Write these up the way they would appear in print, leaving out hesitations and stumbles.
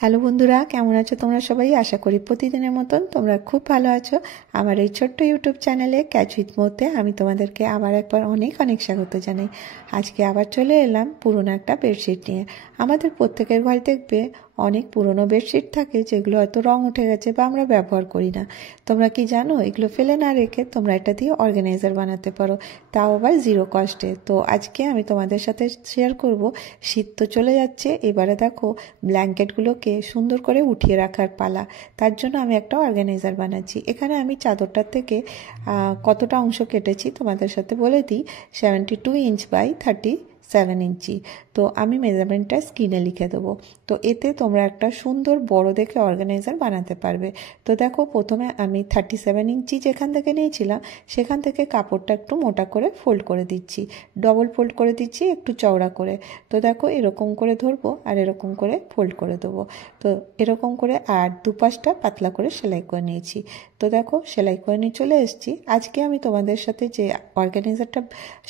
Hello বন্ধুরা, কেমন আছো তোমরা সবাই? আশা করি প্রতিদিনের মতন তোমরা খুব ভালো আছো। আমার এই ছোট্ট ইউটিউব চ্যানেলে ক্যাচ উইথ মোতে আমি তোমাদেরকে আবার একবার অনেক অনেক স্বাগত জানাই। আজকে আবার চলে এলাম পুরনো একটা বেডশিট নিয়ে। আমাদের প্রত্যেকের ঘরে দেখবে অনেক পুরনো বেডশিট থাকে যেগুলো হয়তো রং উঠে গেছে বা আমরা ব্যবহার করি না। তোমরা কি জানো, এগুলো ফেলে না রেখে তোমরা এটা দিয়ে অর্গানাইজার বানাতে পারো, তাও আবার জিরো কস্টে। তো আজকে আমি তোমাদের সাথে শেয়ার করব। শীত তো চলে যাচ্ছে, এবারে দেখো ব্ল্যাঙ্কেটগুলোকে সুন্দর করে উঠিয়ে রাখার পালা। তার জন্য আমি একটা অর্গানাইজার বানাচ্ছি। এখানে আমি চাদরটার থেকে কতটা অংশ কেটেছি তোমাদের সাথে বলে দিই। 72 ইঞ্চ বাই 37 ইঞ্চি। তো আমি মেজারমেন্টটা স্ক্রিনে লিখে দেবো। তো এতে তোমরা একটা সুন্দর বড় দেখে অর্গানাইজার বানাতে পারবে। তো দেখো, প্রথমে আমি 37 ইঞ্চি যেখান থেকে নিয়েছিলাম সেখান থেকে কাপড়টা একটু মোটা করে ফোল্ড করে দিচ্ছি, ডবল ফোল্ড করে দিচ্ছি একটু চওড়া করে। তো দেখো এরকম করে ধরবো আর এরকম করে ফোল্ড করে দেবো। তো এরকম করে আর দুপাশটা পাতলা করে সেলাই করে নিয়েছি। তো দেখো সেলাই করে নিয়ে চলে এসেছি। আজকে আমি তোমাদের সাথে যে অর্গানাইজারটা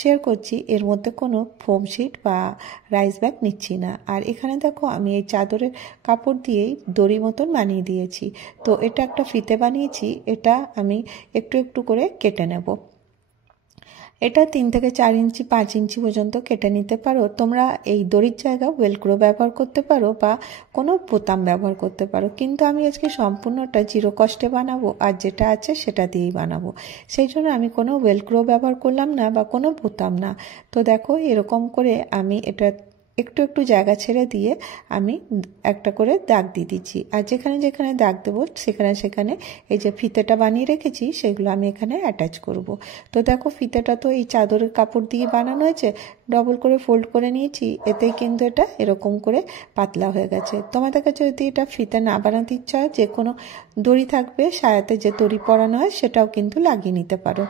শেয়ার করছি এর মধ্যে কোনো ফোম শিট বা রাইস ব্যাগ নিচ্ছি না। আর এখানে দেখো আমি এই চাদরের কাপড় দিয়েই দড়ি মতন বানিয়ে দিয়েছি। তো এটা একটা ফিতে বানিয়েছি, এটা আমি একটু একটু করে কেটে নেব। এটা 3 থেকে 4 ইঞ্চি 5 ইঞ্চি পর্যন্ত কেটে নিতে পারো। তোমরা এই দড়ির জায়গা ওয়েলক্রো ব্যবহার করতে পারো বা কোনো বোতাম ব্যবহার করতে পারো, কিন্তু আমি আজকে সম্পূর্ণটা জিরো কস্টে বানাবো আর যেটা আছে সেটা দিয়েই বানাবো। সেই জন্য আমি কোনো ওয়েলক্রো ব্যবহার করলাম না বা কোনো বোতাম না। তো দেখো এরকম করে আমি এটা একটু একটু জায়গা ছেড়ে দিয়ে আমি একটা করে দাগ দিয়ে দিচ্ছি। আর যেখানে যেখানে দাগ দেবো সেখানে সেখানে এই যে ফিতেটা বানিয়ে রেখেছি সেগুলো আমি এখানে অ্যাটাচ করব। তো দেখো ফিতেটা তো এই চাদরের কাপড় দিয়ে বানানো হয়েছে, ডবল করে ফোল্ড করে নিয়েছি, এতেই কিন্তু এটা এরকম করে পাতলা হয়ে গেছে। তোমাদের কাছে যদি এটা ফিতে না বানাতে ইচ্ছা হয়, যে কোনো দড়ি থাকবে সায়াতে যে দড়ি পরানো হয় সেটাও কিন্তু লাগিয়ে নিতে পারো।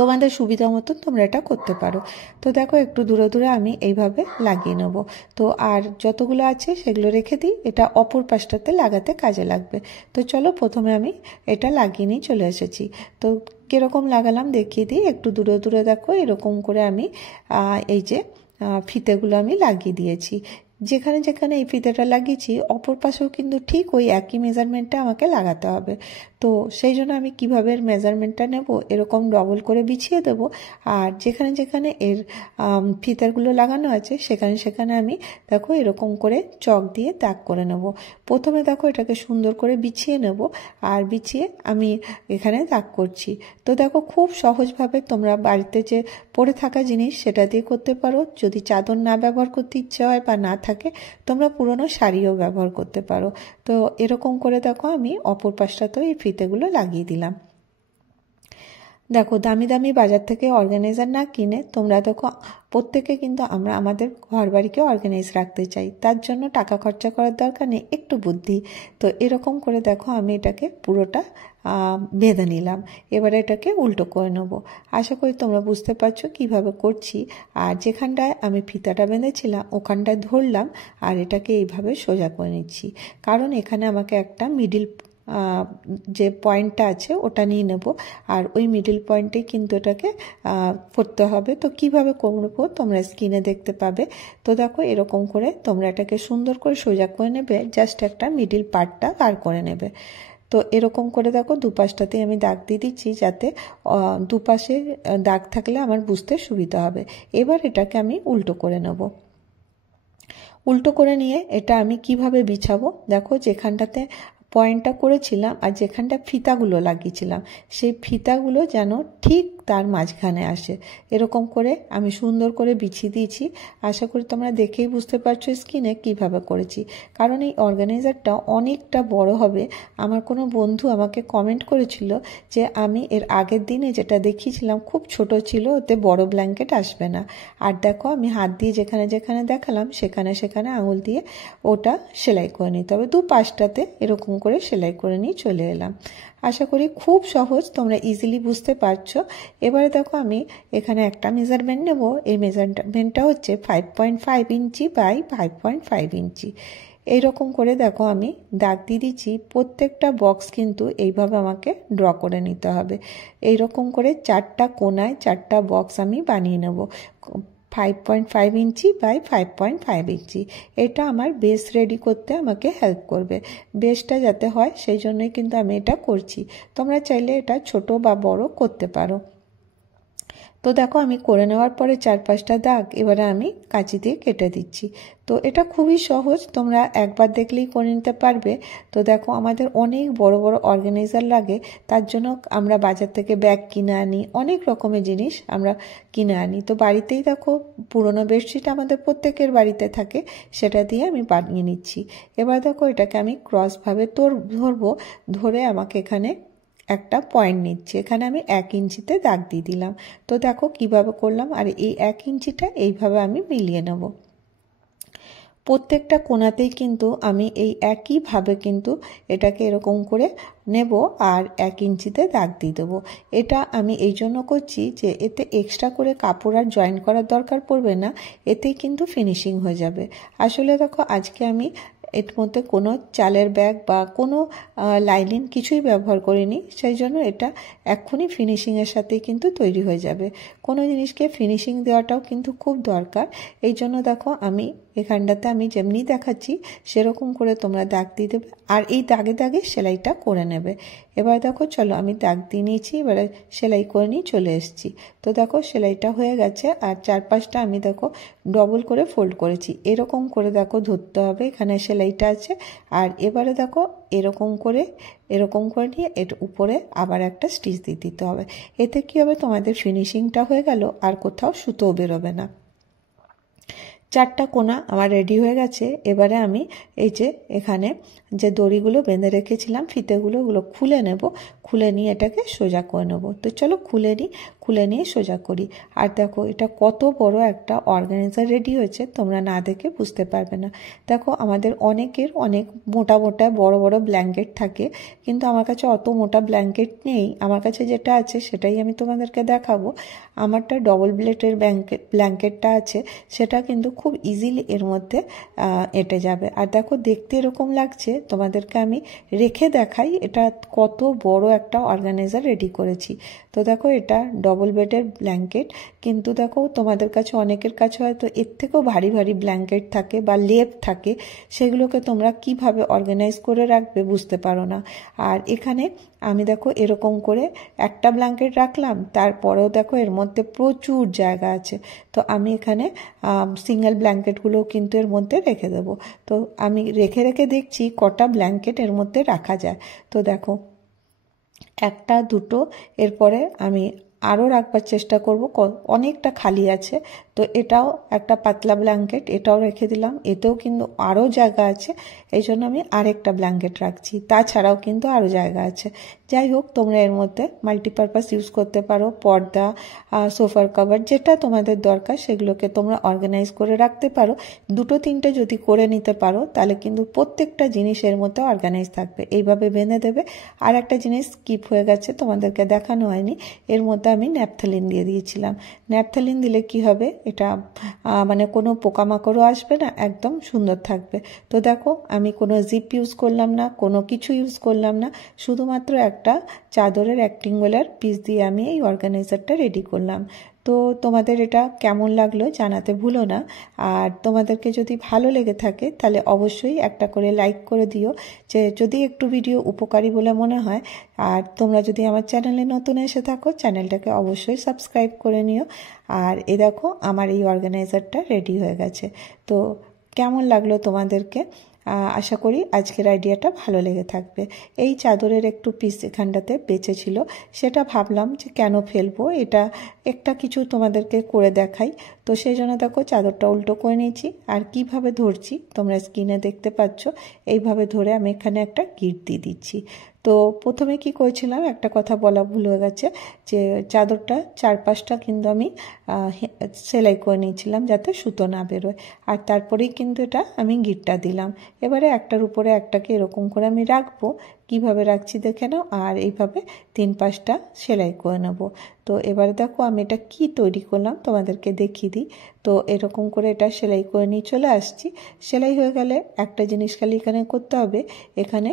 তোমাদের সুবিধা মতো তোমরা এটা করতে পারো। তো দেখো একটু দূরে দূরে আমি এইভাবে লাগিয়ে নেব। তো আর যতগুলো আছে সেগুলো রেখে দিই, এটা অপর পাশটাতে লাগাতে কাজে লাগবে। তো চলো প্রথমে আমি এটা লাগিয়ে নিয়ে চলে এসেছি। তো কীরকম লাগালাম দেখিয়ে দিই। একটু দূরে দূরে দেখো এরকম করে আমি এই যে ফিতেগুলো আমি লাগিয়ে দিয়েছি। যেখানে যেখানে এই ফিতেটা লাগিয়েছি অপর পাশেও কিন্তু ঠিক ওই একই মেজারমেন্টটা আমাকে লাগাতে হবে। তো সেই জন্য আমি কিভাবে মেজারমেন্টটা নেব, এরকম ডবল করে বিছিয়ে দেব। আর যেখানে যেখানে এর ফিতারগুলো লাগানো আছে সেখানে সেখানে আমি দেখো এরকম করে চক দিয়ে দাগ করে নেব। প্রথমে দেখো এটাকে সুন্দর করে বিছিয়ে নেব আর বিছিয়ে আমি এখানে দাগ করছি। তো দেখো খুব সহজভাবে তোমরা বাড়িতে যে পড়ে থাকা জিনিস সেটা দিয়ে করতে পারো। যদি চাদর না ব্যবহার করতে ইচ্ছে হয় বা না থাকে, তোমরা পুরনো শাড়িও ব্যবহার করতে পারো। তো এরকম করে দেখো আমি অপর পাশটাতেও এই ফিতেগুলো লাগিয়ে দিলাম। দেখো দামি দামি বাজার থেকে অর্গানাইজার না কিনে তোমরা দেখো প্রত্যেকে কিন্তু আমরা আমাদের ঘর বাড়িকে অর্গানাইজ রাখতে চাই, তার জন্য টাকা খরচা করার দরকার নেই, একটু বুদ্ধি। তো এরকম করে দেখো আমি এটাকে পুরোটা বেঁধে নিলাম। এবারে এটাকে উল্টো করে নেব। আশা করি তোমরা বুঝতে পারছো কিভাবে করছি। আর যেখানটায় আমি ফিতাটা বেঁধেছিলাম ওখানটায় ধরলাম আর এটাকে এইভাবে সোজা করে নিচ্ছি, কারণ এখানে আমাকে একটা মিডিল যে পয়েন্টটা আছে ওটা নিয়ে নেব। আর ওই মিডল পয়েন্টেই কিন্তু এটাকে করতে হবে। তো কিভাবে করবো তোমরা স্ক্রিনে দেখতে পাবে। তো দেখো এরকম করে তোমরা এটাকে সুন্দর করে সোজা করে নেবে, জাস্ট একটা মিডল পার্টটা বার করে নেবে। তো এরকম করে দেখো দুপাশটাতে আমি দাগ দিয়ে দিচ্ছি, যাতে দুপাশে দাগ থাকলে আমার বুঝতে সুবিধা হবে। এবার এটাকে আমি উল্টো করে নেব। উল্টো করে নিয়ে এটা আমি কিভাবে বিছাবো, দেখো যেখানটাতে পয়েন্টটা করেছিলাম আর যেখানটা ফিতাগুলো লাগিয়েছিলাম সেই ফিতাগুলো যেন ঠিক তার মাঝখানে আসে, এরকম করে আমি সুন্দর করে বিছিয়ে দিয়েছি। আশা করি তোমরা দেখেই বুঝতে পারছো স্ক্রিনে কিভাবে করেছি, কারণ এই অর্গানাইজারটা অনেকটা বড় হবে। আমার কোনো বন্ধু আমাকে কমেন্ট করেছিল যে আমি এর আগের দিনে যেটা দেখিয়েছিলাম খুব ছোট ছিল, ওতে বড় ব্ল্যাঙ্কেট আসবে না। আর দেখো আমি হাত দিয়ে যেখানে যেখানে দেখালাম সেখানে সেখানে আঙুল দিয়ে ওটা সেলাই করে নিতে হবে। দু পাশটাতে এরকম করে সেলাই করে নিয়ে চলে এলাম। আশা করি খুব সহজ, তোমরা ইজিলি বুঝতে পারছো। এবারে দেখো আমি এখানে একটা মেজারমেন্ট নেব। এই মেজারমেন্টটা হচ্ছে 5.5 ইঞ্চি বাই 5.5 ইঞ্চি। এইরকম করে দেখো আমি দাগ দিয়ে দিচ্ছি। প্রত্যেকটা বক্স কিন্তু এইভাবে আমাকে ড্র করে নিতে হবে। এইরকম করে 4টা কোনায় 4টা বক্স আমি বানিয়ে নেব। 5.5 ইঞ্চি বাই 5.5 ইঞ্চি। এটা আমার বেস রেডি করতে আমাকে হেল্প করবে। বেসটা যাতে হয় সেই জন্যই কিন্তু আমি এটা করছি। তোমরা চাইলে এটা ছোট বা বড় করতে পারো। তো দেখো আমি করে নেওয়ার পরে 4-5টা দাগ এবারে আমি কাঁচি দিয়ে কেটে দিচ্ছি। তো এটা খুবই সহজ, তোমরা একবার দেখলেই করে নিতে পারবে। তো দেখো আমাদের অনেক বড় বড় অর্গানাইজার লাগে, তার জন্য আমরা বাজার থেকে ব্যাগ কিনে আনি, অনেক রকমের জিনিস আমরা কিনে আনি। তো বাড়িতেই দেখো পুরনো বেডশিট আমাদের প্রত্যেকের বাড়িতে থাকে, সেটা দিয়ে আমি বানিয়ে নিচ্ছি। এবার দেখো এটাকে আমি ক্রসভাবে ধরবো, ধরে আমাকে এখানে একটা পয়েন্ট নিচ্ছি। এখানে আমি 1 ইঞ্চিতে দাগ দিয়ে দিলাম। তো দেখো কিভাবে করলাম, আর এই 1 ইঞ্চিটা এইভাবে আমি মিলিয়ে নেব। প্রত্যেকটা কোণাতেই কিন্তু আমি এই একইভাবে কিন্তু এটাকে এরকম করে নেব আর 1 ইঞ্চিতে দাগ দিয়ে দেবো। এটা আমি এই জন্য করছি যে এতে এক্সট্রা করে কাপড় আর জয়েন করার দরকার পড়বে না, এতেই কিন্তু ফিনিশিং হয়ে যাবে। আসলে দেখো আজকে আমি এর মধ্যে কোনো চালের ব্যাগ বা কোনো লাইনিং কিছুই ব্যবহার করিনি, সেই জন্য এটা এক্ষুনি ফিনিশিংয়ের সাথেই কিন্তু তৈরি হয়ে যাবে। কোনো জিনিসকে ফিনিশিং দেওয়াটাও কিন্তু খুব দরকার। এই জন্য দেখো আমি এখানটাতে আমি যেমনি দেখাচ্ছি সেরকম করে তোমরা দাগ দিয়ে দেবে, আর এই দাগে দাগে সেলাইটা করে নেবে। এবার দেখো চলো আমি দাগ দিয়ে নিয়েছি, এবারে সেলাই করে নিয়ে চলে এসেছি। তো দেখো সেলাইটা হয়ে গেছে, আর 4-5টা আমি দেখো ডবল করে ফোল্ড করেছি। এরকম করে দেখো ধরতে হবে, এখানে সেলাইটা আছে। আর এবারে দেখো এরকম করে নিয়ে এর উপরে আবার একটা স্টিচ দিয়ে দিতে হবে। এতে কি হবে, তোমাদের ফিনিশিংটা হয়ে গেল আর কোথাও সুতোও বেরোবে না। 4টা কোণা আমার রেডি হয়ে গেছে। এবারে আমি এই যে এখানে যে দড়িগুলো বেঁধে রেখেছিলাম ফিতেগুলো, ওগুলো খুলে নেব, খুলে নিয়ে এটাকে সোজা করে নেব। তো চলো খুলে নিয়ে সোজা করি। আর দেখো এটা কত বড় একটা অর্গানাইজার রেডি হয়েছে, তোমরা না দেখে বুঝতে পারবে না। দেখো আমাদের অনেকের অনেক মোটা মোটা বড় বড় ব্ল্যাঙ্কেট থাকে, কিন্তু আমার কাছে অত মোটা ব্ল্যাঙ্কেট নেই। আমার কাছে যেটা আছে সেটাই আমি তোমাদেরকে দেখাবো। আমারটা ডবল ব্লেডের ব্ল্যাঙ্কেটটা আছে, সেটা কিন্তু খুব ইজিলি এর মধ্যে এঁটে যাবে। আর দেখো দেখতে এরকম লাগছে, তোমাদেরকে আমি রেখে দেখাই এটা কত বড় একটা অর্গানাইজার রেডি করেছি। তো দেখো এটা ডবল বেডের ব্ল্যাঙ্কেট, কিন্তু দেখো তোমাদের কাছে অনেকের কাছে হয়তো এর থেকেও ভারী ভারী ব্ল্যাঙ্কেট থাকে বা লেপ থাকে, সেগুলোকে তোমরা কিভাবে অর্গানাইজ করে রাখবে বুঝতে পারো না। আর এখানে আমি দেখো এরকম করে একটা ব্ল্যাঙ্কেট রাখলাম, তারপরেও দেখো এর মধ্যে প্রচুর জায়গা আছে। তো আমি এখানে সিঙ্গেল ব্ল্যাঙ্কেটগুলোও কিন্তু এর মধ্যে রেখে দেবো। তো আমি রেখে দেখছি কটা ব্ল্যাঙ্কেট এর মধ্যে রাখা যায়। তো দেখো 1টা 2টো, এরপরে আমি আরও রাখবার চেষ্টা করব, অনেকটা খালি আছে। তো এটাও একটা পাতলা ব্ল্যাঙ্কেট, এটাও রেখে দিলাম, এতেও কিন্তু আরও জায়গা আছে, এই জন্য আমি আরেকটা ব্ল্যাঙ্কেট রাখছি। তাছাড়াও কিন্তু আরও জায়গা আছে। যাই হোক, তোমরা এর মধ্যে মাল্টিপারপাস ইউজ করতে পারো, পর্দা, সোফার কভার, যেটা তোমাদের দরকার সেগুলোকে তোমরা অর্গানাইজ করে রাখতে পারো। 2-3টে যদি করে নিতে পারো তাহলে কিন্তু প্রত্যেকটা জিনিস এর মধ্যে অর্গানাইজ থাকবে। এইভাবে বেঁধে দেবে। আর একটা জিনিস স্কিপ হয়ে গেছে, তোমাদেরকে দেখানো হয়নি, এর মধ্যে আমি ন্যাপথলিন দিয়ে দিয়েছিলাম। ন্যাপথলিন দিলে কি হবে, এটা মানে কোনো পোকামাকড়ও আসবে না, একদম সুন্দর থাকবে। তো দেখো আমি কোনো জিপ ইউজ করলাম না, কোনো কিছু ইউজ করলাম না, শুধুমাত্র একটা চাদরের রেক্ট্যাঙ্গুলার পিস দিয়ে আমি এই অর্গানাইজারটা রেডি করলাম। তো তোমাদের এটা কেমন লাগলো জানাতে ভুলো না। আর তোমাদেরকে যদি ভালো লেগে থাকে তাহলে অবশ্যই একটা করে লাইক করে দিও, যে যদি একটু ভিডিও উপকারী বলে মনে হয়। আর তোমরা যদি আমার চ্যানেলে নতুন এসে থাকো, চ্যানেলটাকে অবশ্যই সাবস্ক্রাইব করে নিও। আর এ দেখো আমার এই অর্গানাইজারটা রেডি হয়ে গেছে। তো কেমন লাগলো তোমাদেরকে, আশা করি আজকের আইডিয়াটা ভালো লেগে থাকবে। এই চাদরের একটু পিস এখানটাতে বেঁচে ছিল, সেটা ভাবলাম যে কেন ফেলবো, এটা একটা কিছু তোমাদেরকে করে দেখাই। তো সেই জন্য দেখো চাদরটা উল্টো করে নিয়েছি, আর কিভাবে ধরছি তোমরা স্ক্রিনে দেখতে পাচ্ছ। এইভাবে ধরে আমি এখানে একটা গিঁট দিয়ে দিচ্ছি। তো প্রথমে কি করেছিলাম, একটা কথা বলা ভুল হয়ে গেছে, যে চাদরটা 4-5টা কিন্তু আমি সেলাই করে নিয়েছিলাম যাতে সুতো না বেরোয়, আর তারপরেই কিন্তু এটা আমি গিঁটটা দিলাম। এবারে একটার উপরে একটাকে এরকম করে আমি রাখবো, কিভাবে রাখছি দেখে নাও। আর এইভাবে 3-5টা সেলাই করে নেব। তো এবারে দেখো আমি এটা কি তৈরি করলাম তোমাদেরকে দেখিয়ে দিই। তো এরকম করে এটা সেলাই করে নিয়ে চলে আসছি। সেলাই হয়ে গেলে একটা জিনিস খালি এখানে করতে হবে, এখানে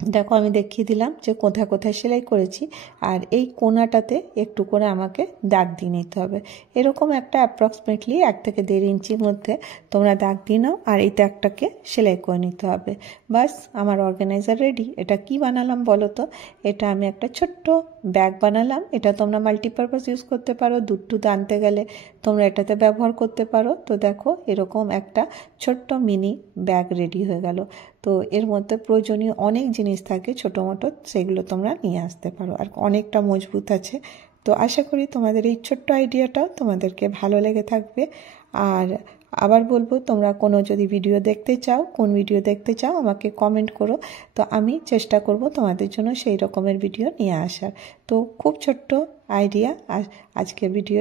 দেখো আমি দেখিয়ে দিলাম যে কোথায় কোথায় সেলাই করেছি। আর এই কোনাটাতে একটু করে আমাকে দাগ দিয়ে নিতে হবে। এরকম একটা অ্যাপ্রক্সিমেটলি 1 থেকে 1.5 ইঞ্চির মধ্যে তোমরা দাগ দিয়ে নাও, আর এই দাগটাকে সেলাই করে নিতে হবে। বাস আমার অর্গানাইজার রেডি। এটা কি বানালাম বলো তো? এটা আমি একটা ছোট্ট ব্যাগ বানালাম। এটা তোমরা মাল্টিপারপাস ইউজ করতে পারো, দুধ টুধ আনতে গেলে তোমরা এটাতে ব্যবহার করতে পারো। তো দেখো এরকম একটা ছোট্ট মিনি ব্যাগ রেডি হয়ে গেল। তো এর মধ্যে প্রয়োজনীয় অনেক জিনিস থাকে ছোটো মোটো, সেগুলো তোমরা নিয়ে আসতে পারো, আর অনেকটা মজবুত আছে। তো আশা করি তোমাদের এই ছোট্ট আইডিয়াটাও তোমাদেরকে ভালো লেগে থাকবে। আর আবার বলবো, তোমরা কোনো যদি ভিডিও দেখতে চাও, কোন ভিডিও দেখতে চাও আমাকে কমেন্ট করো। তো আমি চেষ্টা করব তোমাদের জন্য সেই রকমের ভিডিও নিয়ে আসার। তো খুব ছোট্ট আইডিয়া আজকের ভিডিও।